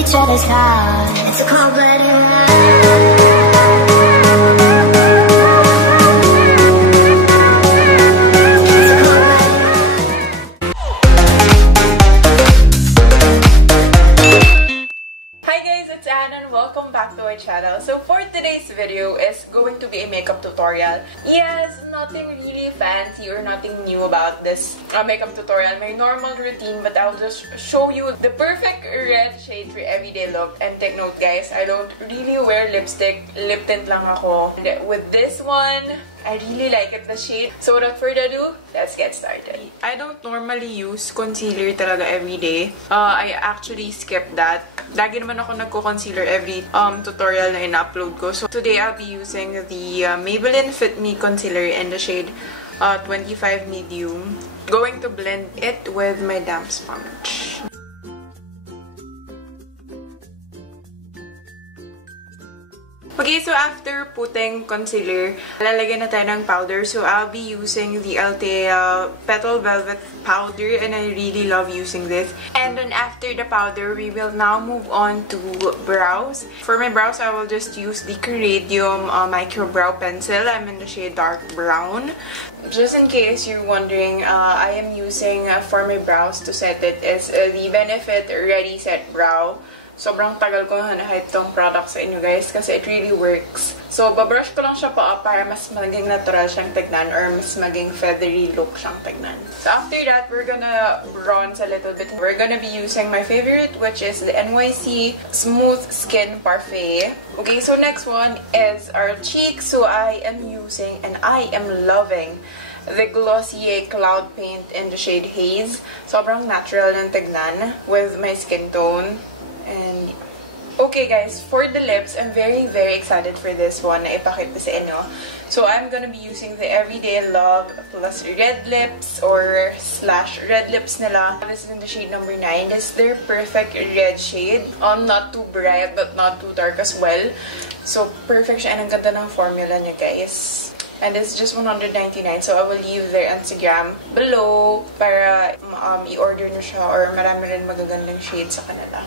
each other's cars. It's a cold-blooded ride. And welcome back to my channel. So for today's video is going to be a makeup tutorial. Yes, nothing really fancy or nothing new about this makeup tutorial. My normal routine, but I'll just show you the perfect red shade for everyday look. And take note guys, I don't really wear lipstick. Lip tint lang ako. And with this one, I really like it, the shade. So without further ado, let's get started. I don't normally use concealer talaga every day. I actually skip that. Lagi naman ako nagko-concealer every tutorial na in-upload ko. So today I'll be using the Maybelline Fit Me Concealer in the shade 25 Medium. Going to blend it with my damp sponge. Okay, so after putting concealer, lalagyan na tayo ng powder. So I'll be using the Altea Petal Velvet powder and I really love using this. And then after the powder, we will now move on to brows. For my brows, I will just use the Keradium Micro Brow Pencil. I'm in the shade dark brown. Just in case you're wondering, I am using for my brows to set it is the Benefit Ready Set Brow. Sobrang tagal ko na-hype tong product sa inyo guys kasi it really works. So, babrush ko lang siya pa para mas maging natural siyang tignan or mas maging feathery look siyang tignan. So, after that, we're gonna bronze a little bit. We're gonna be using my favorite, which is the NYC Smooth Skin Parfait. Okay, so next one is our cheeks. So, I am using and I am loving the Glossier Cloud Paint in the shade Haze. Sobrang natural ng tignan with my skin tone. And okay guys, for the lips, I'm very excited for this one na ipakita sa inyo. So I'm gonna be using the Everyday Love plus Red Lips or slash Red Lips nila. This is in the shade number 9. This is their perfect red shade. Not too bright but not too dark as well. So perfect siya and ang ganda ng formula niya guys. And it's just $199, so I will leave their Instagram below para i-order nyo siya or marami rin magagandang shades sa kanila.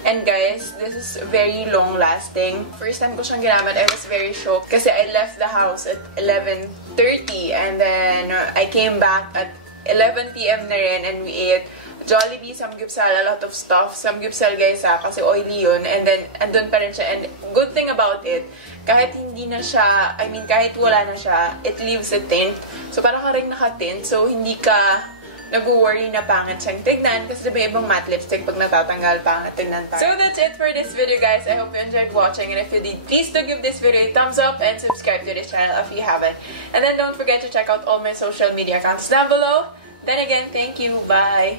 And guys, this is very long-lasting. First time ko siyang ginamit, I was very shocked kasi I left the house at 11:30 and then I came back at 11 PM na rin and we ate Jollibee, samgyeopsal, a lot of stuff. Samgyeopsal guys kasi oily yun. And then, andun pa rin siya. And good thing about it, kahit hindi na siya, I mean, kahit wala na siya, it leaves a tint. So, parang ka rin nakatint. So, hindi ka nag-worry na pangit siyang tignan kasi may ibang matte lipstick pag natatanggal pangit tignan tayo. So that's it for this video guys. I hope you enjoyed watching and if you did, please do give this video a thumbs up and subscribe to this channel if you haven't. And then don't forget to check out all my social media accounts down below. Then again, thank you. Bye!